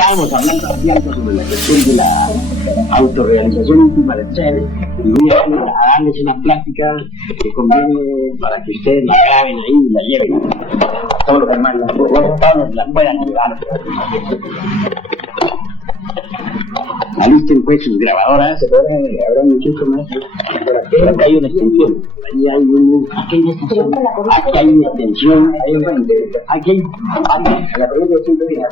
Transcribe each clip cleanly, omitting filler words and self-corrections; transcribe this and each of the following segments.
estábamos hablando sobre la cuestión de la autorrealización íntima del ser, y voy a darles una plática que conviene para que ustedes la graben ahí y la lleven a todos los hermanos, todos la puedan llevar. Alisten pues sus grabadoras, habrá muchísimo más. Por aquí hay una extensión, ahí hay aquí hay una extensión, aquí hay una extensión, aquí hay la pregunta siempre viene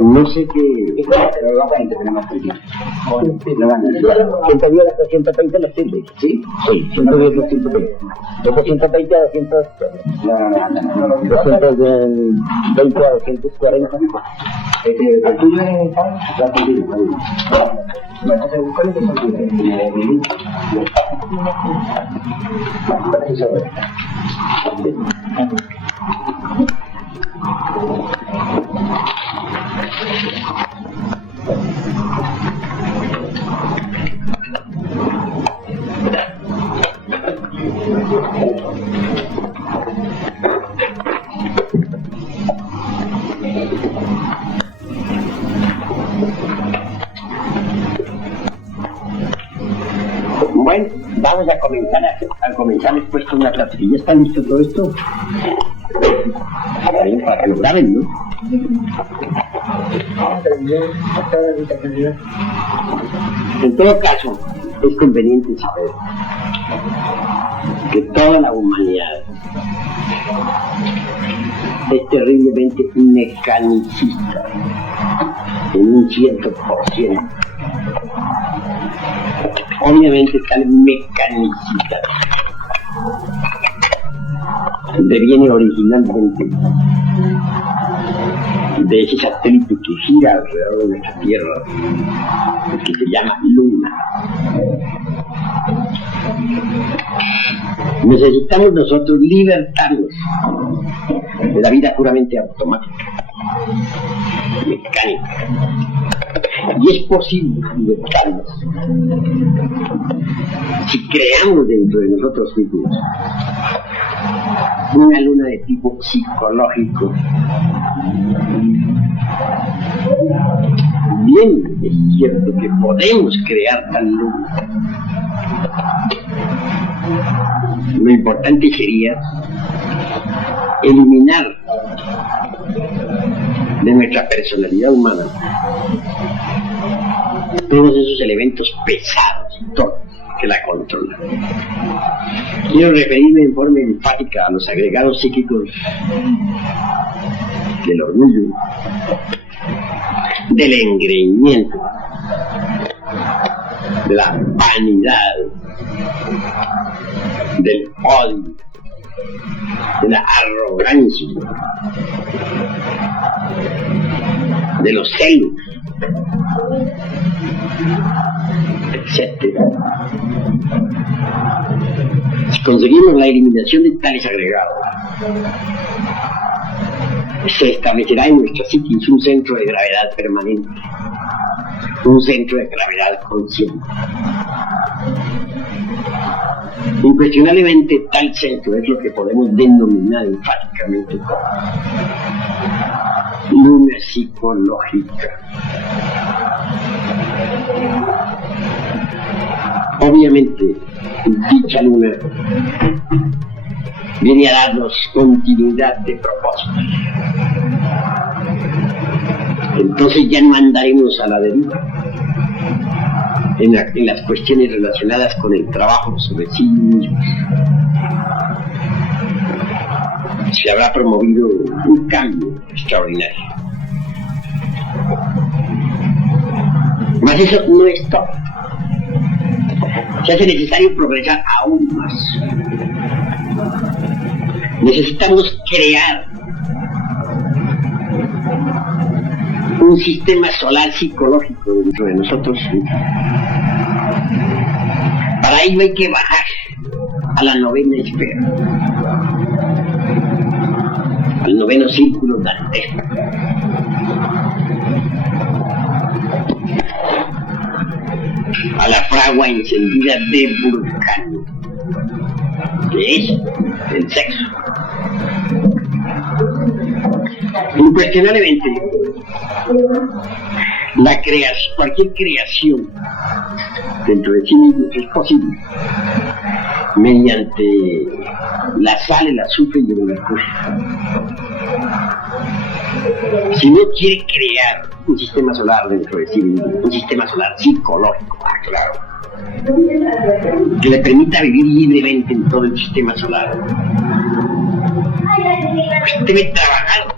no sé qué, pero lo van a tener más tiempo. 110 hasta 130 les sirve, ¿sí? Sí, 110 hasta 120. Después 120 a 200, 220 a 240. ¿El tuyo es la tuya? ¿Cuál es el tuyo? Bueno, vamos a comenzar después con una clase. ¿Ya está listo todo esto? Para que lo graben, ¿no? En todo caso, es conveniente saber que toda la humanidad es terriblemente mecanicista en un 100%. Obviamente tal mecanicidad deviene originalmente de ese satélite que gira alrededor de nuestra Tierra, que se llama Luna. Necesitamos nosotros libertarnos de la vida puramente automática, mecánica. Y es posible libertarnos si creamos dentro de nosotros mismos una luna de tipo psicológico. Bien, es cierto que podemos crear tal luna. Lo importante sería eliminar de nuestra personalidad humana todos esos elementos pesados, todos, que la controlan. Quiero referirme en forma enfática a los agregados psíquicos del orgullo, del engreimiento, de la vanidad, del odio, de la arrogancia, de los celos, etcétera. Si conseguimos la eliminación de tales agregados, se establecerá en nuestra psiquis un centro de gravedad permanente, un centro de gravedad consciente. Incuestionablemente tal centro es lo que podemos denominar enfáticamente luna psicológica. Obviamente, dicha luna viene a darnos continuidad de propósitos. Entonces ya no andaremos a la deriva en las cuestiones relacionadas con el trabajo sobre sí mismos. Se habrá promovido un cambio extraordinario. Mas eso no es todo. Se hace necesario progresar aún más. Necesitamos crear un sistema solar psicológico dentro de nosotros. Para ello hay que bajar a la novena esfera, al noveno círculo dantesco. A la fragua encendida de Vulcano, que es el sexo. Incuestionablemente, cualquier creación dentro de sí mismo es posible mediante la sal, el azufre y el mercurio. Si no quiere crear un sistema solar dentro de sí mismo, un sistema solar psicológico, claro, que le permita vivir libremente en todo el sistema solar, pues debe trabajar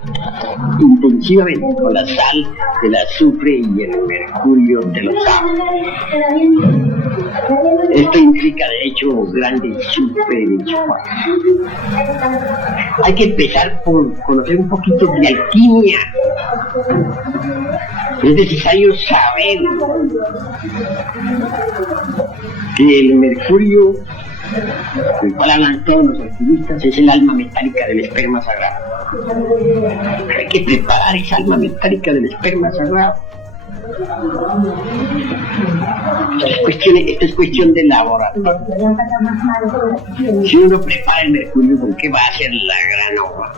intensivamente con la sal, el azufre y el mercurio de los árboles. Esto implica, de hecho, grandes superesfuerzos. Hay que empezar por conocer un poquito de alquimia. Es necesario saber que el mercurio, del cual hablan todos los alquimistas, es el alma metálica del esperma sagrado. Hay que preparar esa alma metálica del esperma sagrado. Esta es cuestión de laboratorio. Si uno prepara el mercurio, ¿con qué va a hacer la gran obra?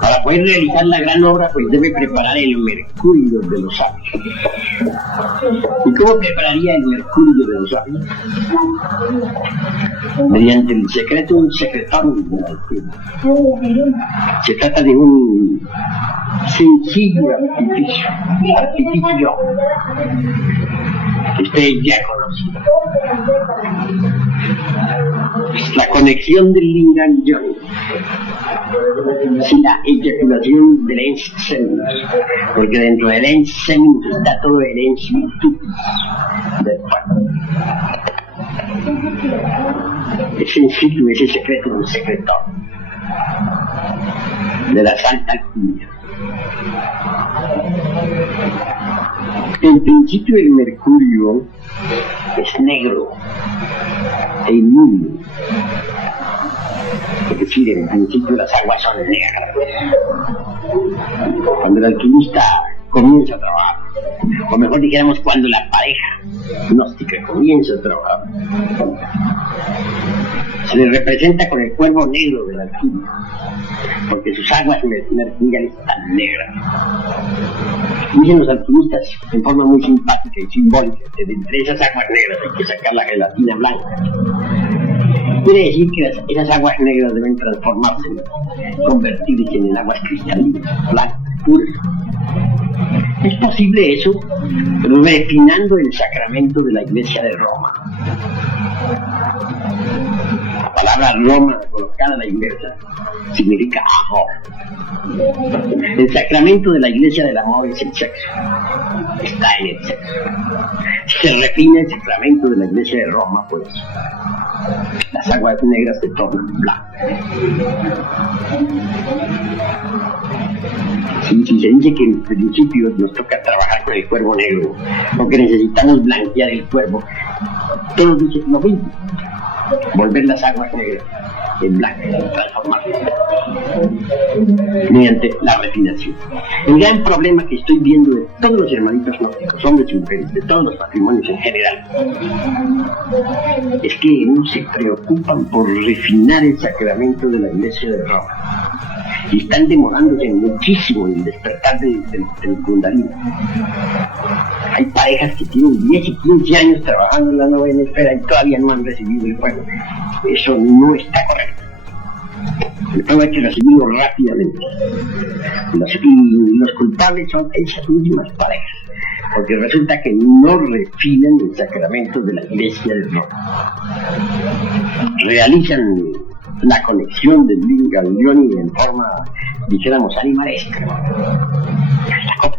Para poder realizar la gran obra, pues debe preparar el mercurio de los sabios. ¿Y cómo prepararía el mercurio de los sabios? Mediante el secretum secretorum de la alquimia. Se trata de un sencillo artificio que ustedes ya conocen. La conexión del lingam yoni, sin la eyaculación del ens seminus, porque dentro del ens seminus está todo el ens virtutis del cuerpo. Es sencillo ese secreto, un secreto de la santa alquimia. En principio el mercurio es negro e inmundo. Es decir, en principio las aguas son negras. Cuando el alquimista comienza a trabajar, o mejor dijéramos cuando la pareja gnóstica comienza a trabajar, se le representa con el cuervo negro de la alquimia, porque sus aguas mercuriales están negras. Dicen los alquimistas en forma muy simpática y simbólica que de entre esas aguas negras hay que sacar la gelatina blanca. Quiere decir que esas aguas negras deben transformarse, convertirse en aguas cristalinas, blancas, puras. Es posible eso refinando el sacramento de la Iglesia de Roma. La palabra Roma, colocada a la inversa, significa amor. El sacramento de la Iglesia del amor es el sexo. Está en el sexo. Si se refina el sacramento de la Iglesia de Roma, pues las aguas negras se tornan blancas. Si se dice que en principio nos toca trabajar con el cuervo negro, porque necesitamos blanquear el cuervo, todos dicen lo mismo: volver las aguas negras en blancas, transformarlas mediante la refinación. El gran problema que estoy viendo de todos los hermanitos gnósticos, hombres y mujeres, de todos los matrimonios en general, es que no se preocupan por refinar el sacramento de la Iglesia de Roma. Y están demorándose muchísimo en el despertar del Kundalini. Hay parejas que tienen 10 y 15 años trabajando en la novena esfera y todavía no han recibido el fuego. Eso no está correcto. El fuego hay que recibirlo rápidamente. Y los culpables son esas últimas parejas, porque resulta que no refinan el sacramento de la Iglesia de Roma. Realizan la conexión del lingam yoni en forma, dijéramos, animalesca.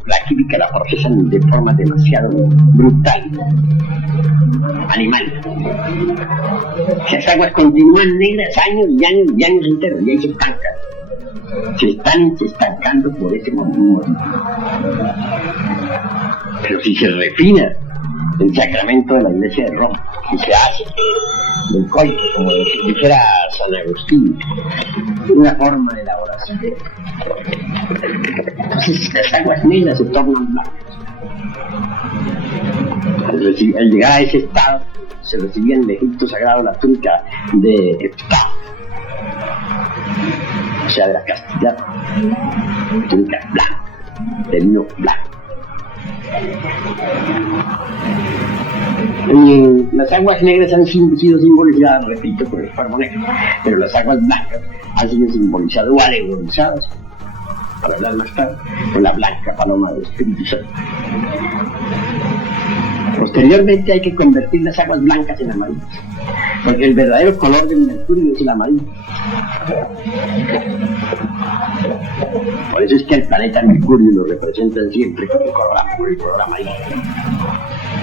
La química la procesan de forma demasiado brutal, animal. Esas aguas continúan negras años y años y años enteros, y ahí se estancan. Se están estancando por ese motivo. Pero si se refina el sacramento de la Iglesia de Roma, y se hace del coito, como dijera San Agustín, una forma de elaboración, entonces las aguas negras se tornan blancas. Al llegar a ese estado, se recibía en el Egipto sagrado la túnica de Eftá, o sea de la castidad, túnica blanca, de lino blanco. Las aguas negras han sido simbolizadas, repito, por el fuego negro, pero las aguas blancas han sido simbolizadas o alegorizadas, para hablar más tarde, con la blanca paloma del Espíritu Santo. Posteriormente hay que convertir las aguas blancas en amarillas, porque el verdadero color del mercurio es el amarillo. Por eso es que al planeta Mercurio lo representan siempre con el color amarillo,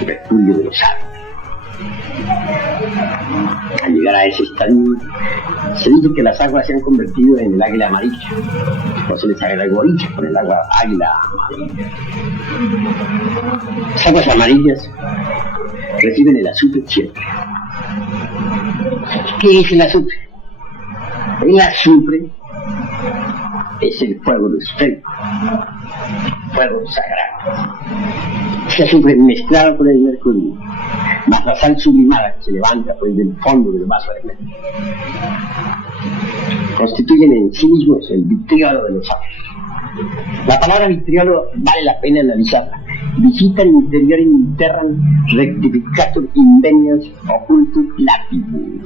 el mercurio de los árboles. Al llegar a ese estadio, se dice que las aguas se han convertido en el águila amarilla, o se les alegoriza con el agua águila amarilla. Las aguas amarillas reciben el azufre siempre. ¿Qué es el azufre? El azufre es el fuego esférico, fuego sagrado. Ese azufre mezclado con el mercurio, más la sal sublimada que se levanta pues del fondo del vaso hermético, constituyen en sí mismos el vitriolo de los ojos. La palabra vitriolo vale la pena analizarla. Visita el interior interran rectificatur invenios occultus latibus.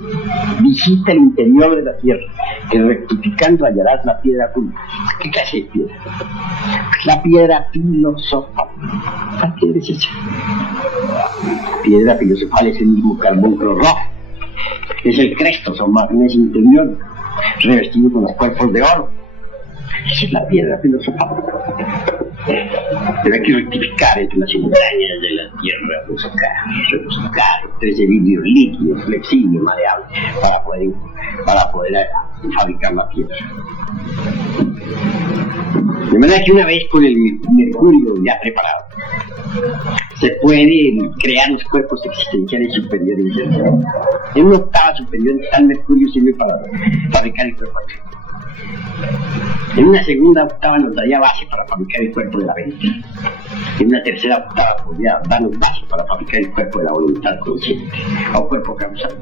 Visita el interior de la tierra, que rectificando hallarás la piedra oculta. ¿Qué clase de piedra? La piedra filosofal. ¿Qué piedra es esa? La piedra filosofal es el mismo carbunclo rojo. Es el crestos o magnesio interior, revestido con los cuerpos de oro. Esa es la piedra filosofal. Pero hay que rectificar entre las entrañas de la tierra, rebuscar entre ese vidrio líquido, flexible, maleable, para poder fabricar la piedra. De manera que una vez con el mercurio ya preparado, se puede crear los cuerpos existenciales superiores. En una octava superior tal mercurio sirve para fabricar el cuerpo. En una segunda octava nos daría base para fabricar el cuerpo de la mente. En una tercera octava podría darnos base para fabricar el cuerpo de la voluntad consciente, o cuerpo causal.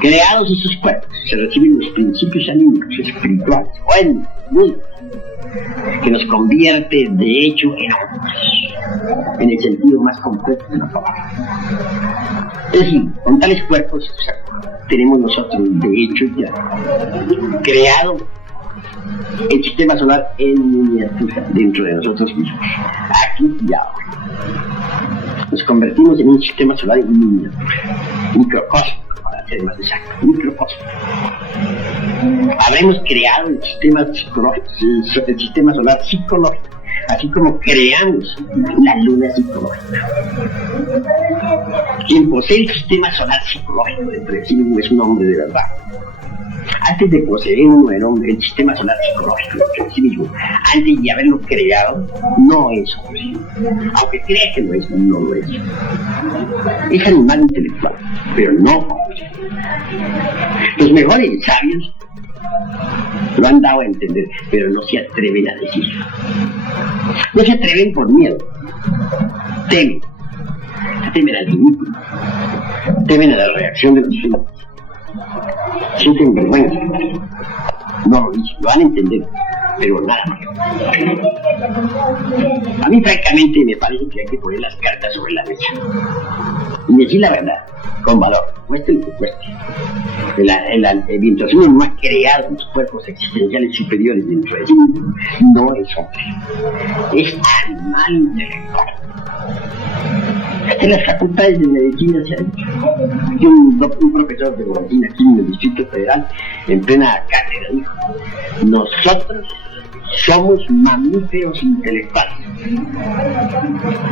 Creados esos cuerpos, se reciben los principios anímicos, espirituales, o en mundo, que nos convierte de hecho en hombres, en el sentido más completo de la palabra. Es decir, con tales cuerpos, tenemos nosotros de hecho ya creado el sistema solar en miniatura dentro de nosotros mismos, aquí y ahora. Nos convertimos en un sistema solar en miniatura, microcosmo, para ser más exacto, microcosmo. Habremos creado el sistema psicológico, el sistema solar psicológico, así como creamos la luna psicológica. Quien posee el sistema solar psicológico dentro de sí mismo es un hombre de verdad. Antes de poseer uno el sistema solar psicológico dentro de sí mismo, antes de haberlo creado, no es hombre. Aunque crea que lo es, no lo es. Es animal intelectual, pero no hombre. Los mejores sabios lo han dado a entender, pero no se atreven a decirlo. No se atreven por miedo. Temen al ridículo. Temen a la reacción de los demás. Sienten vergüenza. No lo dicen, lo van a entender, pero nada más. A mí francamente me parece que hay que poner las cartas sobre la mesa y decir la verdad, con valor, cueste lo que cueste. Mientras uno no ha creado los cuerpos existenciales superiores dentro de sí mismo, no es hombre, es animal intelectual. En las facultades de medicina se ha dicho. Un profesor de medicina aquí en el Distrito Federal, en plena cátedra, dijo: nosotros somos mamíferos intelectuales,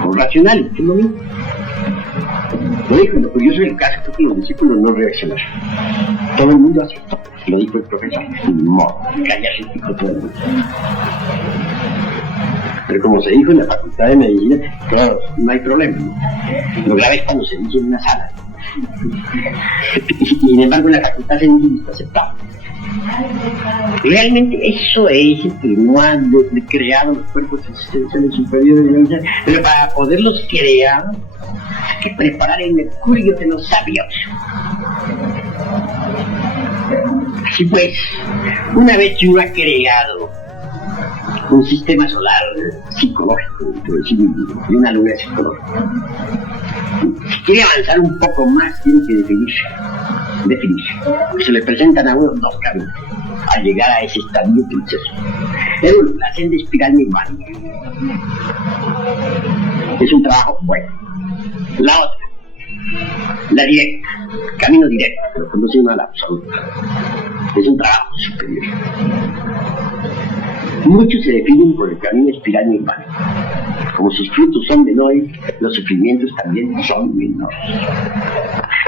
o racionales, es lo mismo. Lo dijo, lo curioso del caso es que los discípulos no reaccionaron. Todo el mundo aceptó, lo dijo el profesor, sin modo, callarse y pico todo el mundo. Pero como se dijo en la facultad de medicina, claro, no hay problema, ¿no? Lo grave es cuando se dice en una sala. Y sin embargo en la facultad se dice está aceptado. Realmente eso es que no han creado los cuerpos existenciales superiores, pero para poderlos crear hay que preparar el mercurio de los sabios. Y pues, una vez que uno ha creado un sistema solar psicológico, de una luna psicológica, si quiere avanzar un poco más, tiene que definir. Se le presentan a uno dos caminos al llegar a ese estadio proceso. Es la senda espiral nirvana. Es un trabajo bueno. La otra, la directa, camino directo, que lo conduce uno a la absoluta. Es un trabajo superior. Muchos se definen por el camino espiral nirvana. Como sus frutos son menores, los sufrimientos también son menores.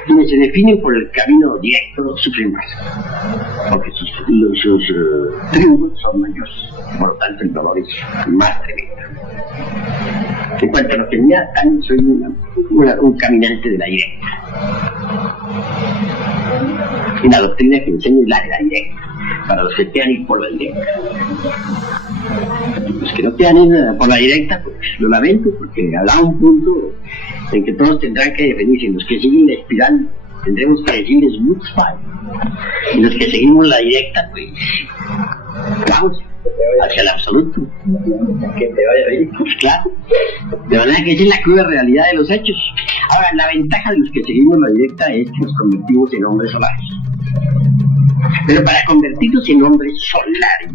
Quienes se definen por el camino directo sufren más, porque sus triunfos son mayores, por lo tanto el dolor es más tremendo. En cuanto a lo que me atan, soy un caminante de la directa. Y la doctrina que enseño es la de la directa, para los que quieran ir por la directa. Los que no quieran ir por la directa, pues lo lamento, porque habrá un punto en que todos tendrán que definirse. Los que siguen la espiral tendremos que decirles Wutzfall, y los que seguimos la directa, pues vamos hacia el absoluto. Que te vaya bien. Pues claro, de manera que esa es la cruda realidad de los hechos. Ahora, la ventaja de los que seguimos la directa es que nos convertimos en hombres solares. Pero para convertirnos en hombres solares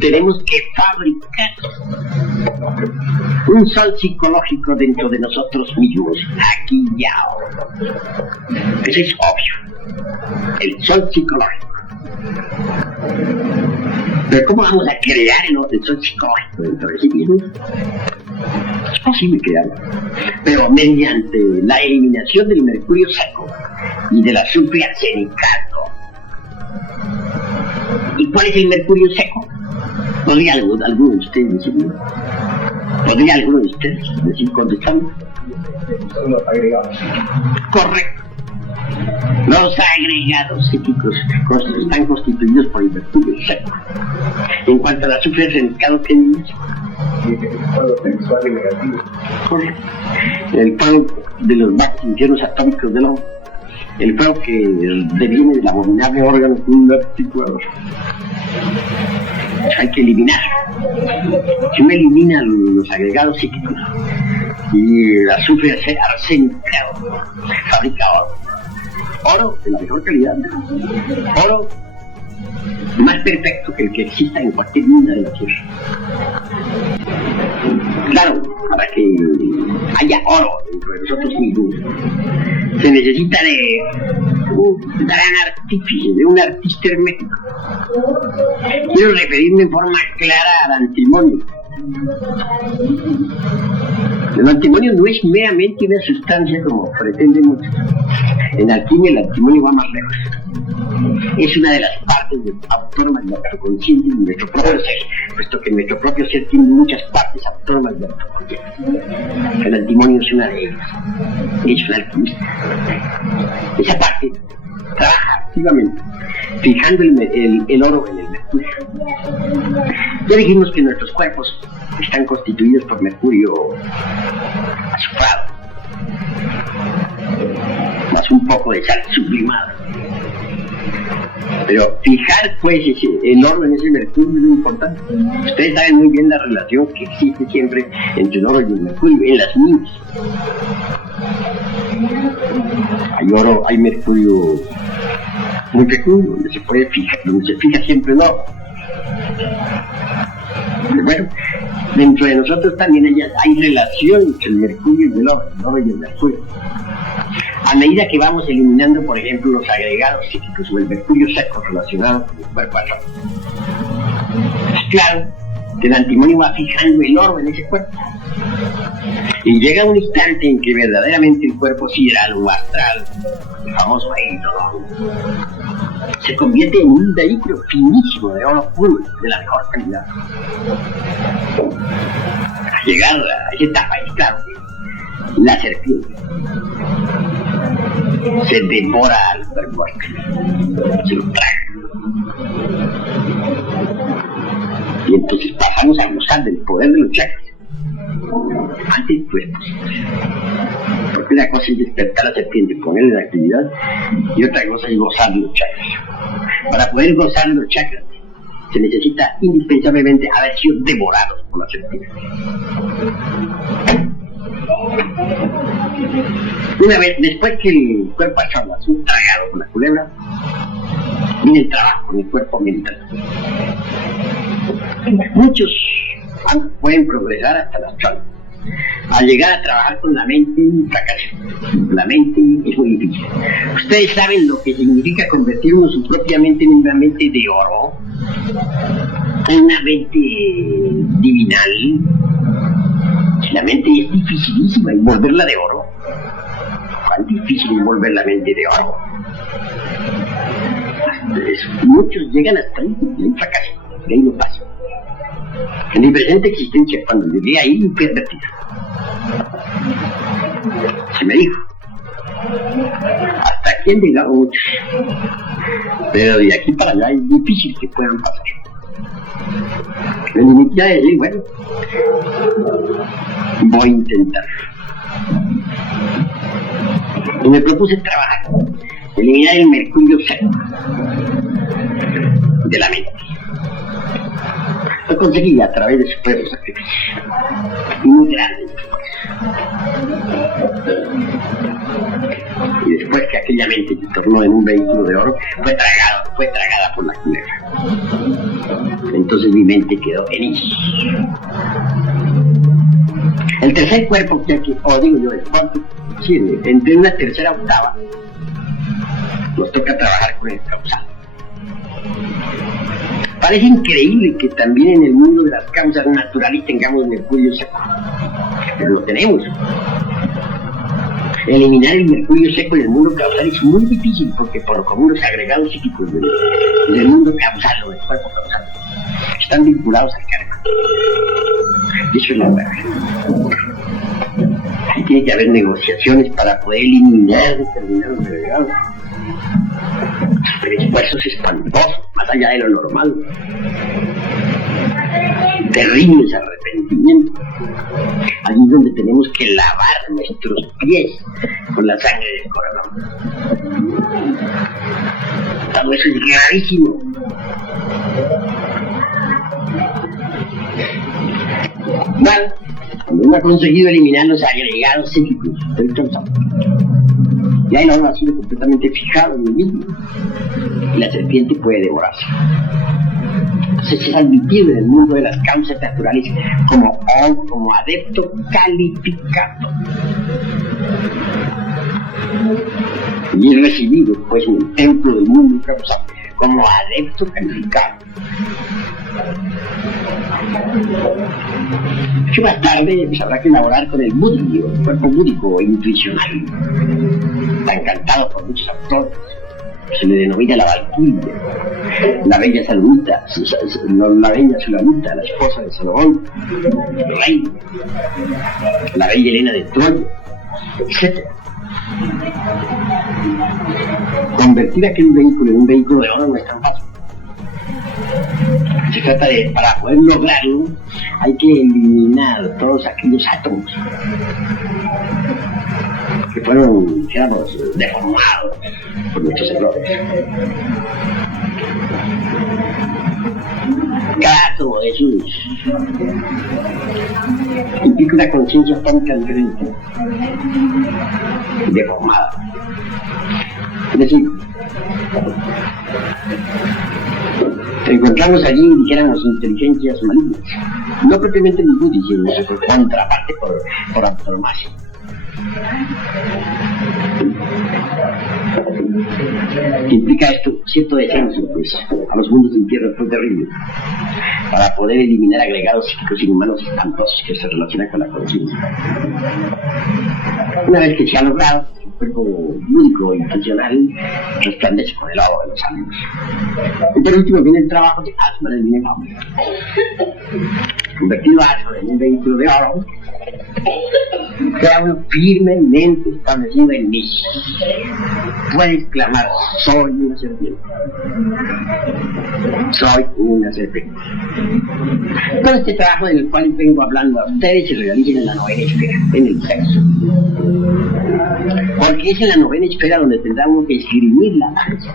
tenemos que fabricar un sol psicológico dentro de nosotros mismos, aquí y ahora. Eso es obvio, el sol psicológico. Pero ¿cómo vamos a crear el sol psicológico dentro de sí mismo? Es posible crearlo, pero mediante la eliminación del mercurio seco y del azufre arsenicato. ¿Y cuál es el mercurio seco? ¿Podría alguno de ustedes decirlo? ¿Podría alguno de ustedes decir contestando? Son los agregados. Correcto. Los agregados psíquicos están constituidos por el mercurio seco. En cuanto al azufre arsenicato, ¿qué dice? El estado sexual y negativo. Correcto. El fuego de los bajos infiernos atómicos del hombre. El fuego que deviene del abominable órgano articulador. Hay que eliminar. Si uno elimina los agregados psíquicos y el azufre arsenicado, fabrica oro. Oro de la mejor calidad. Oro más perfecto que el que exista en cualquier mina de la tierra. Claro, para que haya oro dentro de nosotros mismos, se necesita de un gran artífice, de un artista hermético. Quiero referirme en forma clara al antimonio. El antimonio no es meramente una sustancia como pretende mucho. En alquimia el antimonio va más lejos. Es una de las partes autónomas de nuestro consciente y de nuestro propio ser, puesto que nuestro propio ser tiene muchas partes autónomas de nuestro consciente. El antimonio es una de ellas. Es un alquimista. Esa parte trabaja activamente, fijando el oro en el mercurio. Ya dijimos que nuestros cuerpos están constituidos por mercurio azufrado, más un poco de sal sublimada. Pero fijar pues el oro en ese mercurio es muy importante. Ustedes saben muy bien la relación que existe siempre entre el oro y el mercurio en las minas. Hay oro, hay mercurio muy pequeño, donde se puede fijar, donde se fija siempre el oro. Pero bueno, dentro de nosotros también hay relación entre el mercurio y el oro y el mercurio. A medida que vamos eliminando, por ejemplo, los agregados psíquicos o el mercurio seco relacionado con el cuerpo atómico, es claro que el antimonio va fijando el oro en ese cuerpo. Y llega un instante en que verdaderamente el cuerpo sideral o astral, el famoso hidro, se convierte en un vehículo finísimo de oro puro, de la mejor calidad. Al llegar a esa etapa, es claro que la serpiente se devora al cuerpo, se lo traga. Y entonces pasamos a gozar del poder de los chakras ante el cuerpo. Porque una cosa es despertar a la serpiente, ponerle en actividad, y otra cosa es gozar de los chakras. Para poder gozar de los chakras, se necesita indispensablemente haber sido devorado por la serpiente. Una vez, después que el cuerpo ha sido tragado por la culebra, viene el trabajo con el cuerpo mental. Muchos pueden progresar hasta las cholas. Al llegar a trabajar con la mente, fracasan. La mente es muy difícil. Ustedes saben lo que significa convertir uno su propia mente en una mente de oro, en una mente divinal. La mente es dificilísima y volverla de oro. ¿Cuán difícil es volver la mente de oro? Muchos llegan hasta ahí y ahí fracasan, y ahí no pasan. En mi presente existencia, cuando llegué ahí, fui advertido. Se me dijo, hasta aquí han llegado muchos, pero de aquí para allá es difícil que puedan pasar. En mi de decir, bueno, voy a intentar. Y me propuse trabajar, eliminar el mercurio seco de la mente. Lo conseguí a través de su propio sacrificio. Muy grande. Y después que aquella mente se tornó en un vehículo de oro, fue tragada por la culebra. Entonces mi mente quedó en Isis. El tercer cuerpo, el cuarto, sí, entre una tercera octava, nos toca trabajar con el causal. Parece increíble que también en el mundo de las causas naturales tengamos mercurio seco, pero lo tenemos. Eliminar el mercurio seco en el mundo causal es muy difícil porque por lo común los agregados psíquicos del mundo causal o del cuerpo causal están vinculados al karma. Eso es la verdad. Ahí tiene que haber negociaciones para poder eliminar determinados agregados. Pero esfuerzos espantosos, más allá de lo normal. Terribles arrepentimientos. Allí es donde tenemos que lavar nuestros pies con la sangre del corazón. Todo eso es gravísimo. Bueno, cuando uno ha conseguido eliminar los agregados psíquicos del causal, ya el oro ha sido completamente fijado en el mismo y la serpiente puede devorarse. Entonces es admitido en el mundo de las causas naturales como adepto calificado y es recibido pues en el templo del mundo causal como adepto calificado. Mucho más tarde pues, habrá que elaborar con el búdico, el cuerpo búdico e intuicional, tan cantado por muchos autores. Se le denomina la Valquiria, la bella Salamita, la bella Sulamita, la esposa de Salomón, el rey, la bella Helena de Troya, etc. Convertir aquel vehículo en un vehículo de oro no es tan fácil. Se trata de, para poder lograrlo, hay que eliminar todos aquellos átomos que fueron, digamos, deformados por nuestros errores. Cada átomo de esos implica una conciencia tónica diferente, deformada. Es decir, encontramos allí, dijéramos, inteligencias malignas, no propiamente en el budismo, sino por contraparte por antonomasia. Implica esto cierto descenso pues, a los mundos del infierno fue terrible para poder eliminar agregados psíquicos inhumanos espantosos que se relacionan con la conciencia. Una vez que se ha logrado, el cuerpo único e intencional resplandece con el oro de los ánimos. Y por último viene el trabajo de Asma del Minefam. Convertido Asma en un vehículo de oro, queda uno firmemente establecido en mí. Puedes clamar, soy una serpiente. Soy una serpiente. Todo este trabajo del cual vengo hablando a ustedes se realiza en la novena esfera, en el sexo. Porque es en la novena esfera donde tendremos que esgrimir la magia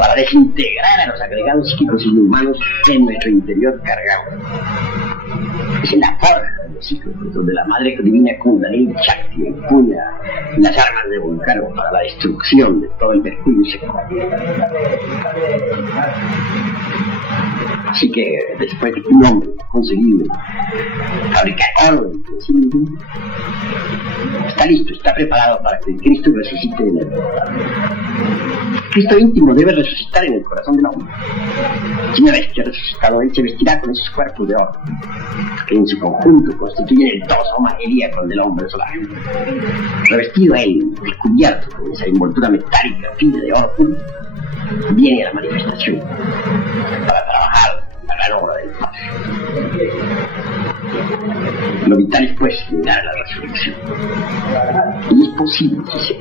para desintegrar a los agregados psíquicos inhumanos que en nuestro interior cargamos. Es en la forja de los ciclos donde la madre divina Kundalini Shakti empuña las armas de Vulcano para la destrucción de todo el mercurio seco. Así que después de que un hombre ha conseguido fabricar oro dentro de sí mismo, está listo, está preparado para que Cristo resucite en él. Cristo íntimo debe resucitar en el corazón del hombre. Si una vez que ha resucitado, él se vestirá con esos cuerpos de oro, que en su conjunto constituyen el tosoma helíaco del hombre solar. Revestido él, descubierto con esa envoltura metálica fina de oro puro, viene a la manifestación para trabajar la gran obra del Padre. Lo vital es pues mirar a la resurrección. Y es posible que se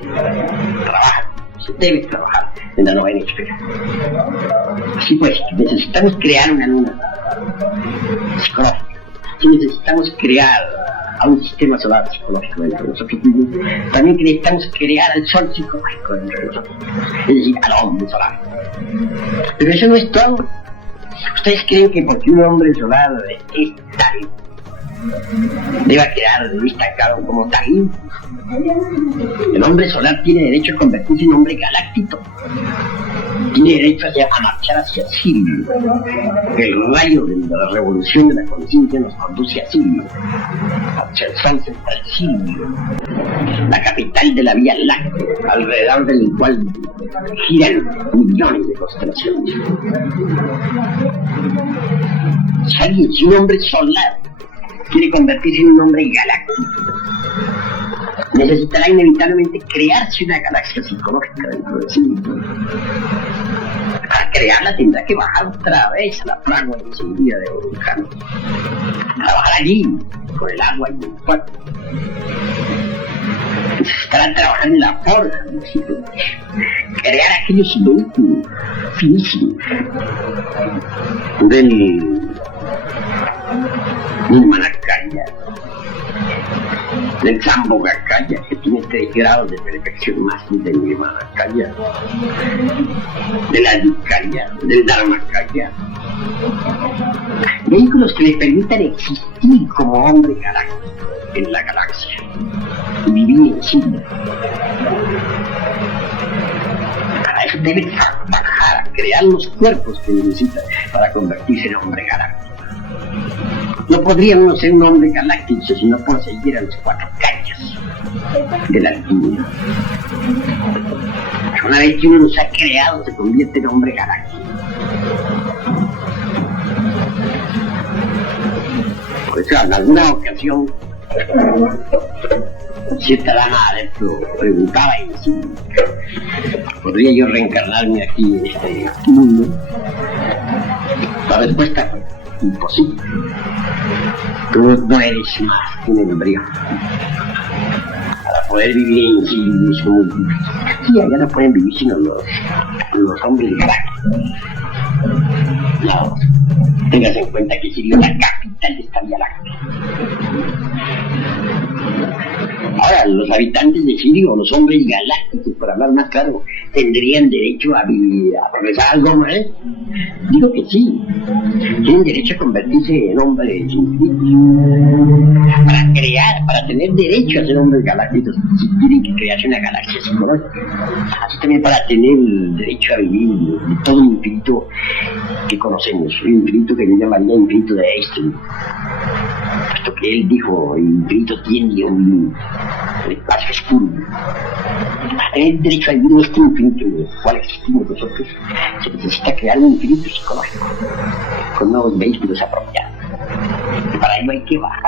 trabaje, se debe trabajar en la novena esfera. Así pues, necesitamos crear una luna psicológica. Si necesitamos crear a un sistema solar psicológico dentro de nosotros mismos, también necesitamos crear al sol psicológico dentro de nosotros, es decir, al hombre solar. Pero eso no es todo. ¿Ustedes creen que porque un hombre solar es tal, deba quedar destacado como tal? El hombre solar tiene derecho a convertirse en hombre galáctico. Tiene derecho a marchar hacia Sirio. El rayo de la revolución de la conciencia nos conduce a Sirio, hacia el sol central Sirio, la capital de la Vía Láctea, alrededor del cual giran millones de constelaciones. Si un hombre solar quiere convertirse en un hombre galáctico, necesitará inevitablemente crearse una galaxia psicológica dentro de sí mismo. Para crearla tendrá que bajar otra vez a la fragua encendida de Vulcano, trabajar allí con el agua y el fuego. Necesitará trabajar en la forja de los ciclos, crear aquellos vehículos finísimos del Nirmanakaya, del Sambhogakaya, que tiene 3 grados de perfección más del Nirmanakaya, del Adhikaya, del Dharmakaya. Vehículos que le permitan existir como hombre galáctico en la galaxia y vivir en sí. Para eso debe trabajar, crear los cuerpos que necesita para convertirse en hombre galáctico. No podría uno ser un hombre galáctico si no poseyera los 4 calles de la alquimia. Una vez que uno los ha creado, se convierte en hombre galáctico. Por eso, en alguna ocasión, cierta dama adentro preguntaba y decía: ¿podría yo reencarnarme aquí en este mundo? La respuesta fue: imposible. Tú no eres más que un embrión. Para poder vivir en sí mismo muy difícil. Aquí allá no pueden vivir sino los hombres galácticos. No, tengas en cuenta que Sirio es la capital de esta Vía Láctea. Ahora, los habitantes de Sirio, los hombres galácticos, por hablar más claro, ¿tendrían derecho a vivir, a progresar algo más? Digo que sí. Tienen derecho a convertirse en hombres infinitos. Para crear, para tener derecho a ser hombres galácticos, tienen que crearse una galaxia psicológica. Así también para tener el derecho a vivir de todo el infinito que conocemos, el infinito que yo llamaría infinito de Einstein. Puesto que él dijo, el infinito tiene un espacio oscuro. Para tener derecho a vivir en este infinito en el cual existimos nosotros, se necesita crear un infinito psicológico con nuevos vehículos apropiados. Y para ello hay que bajar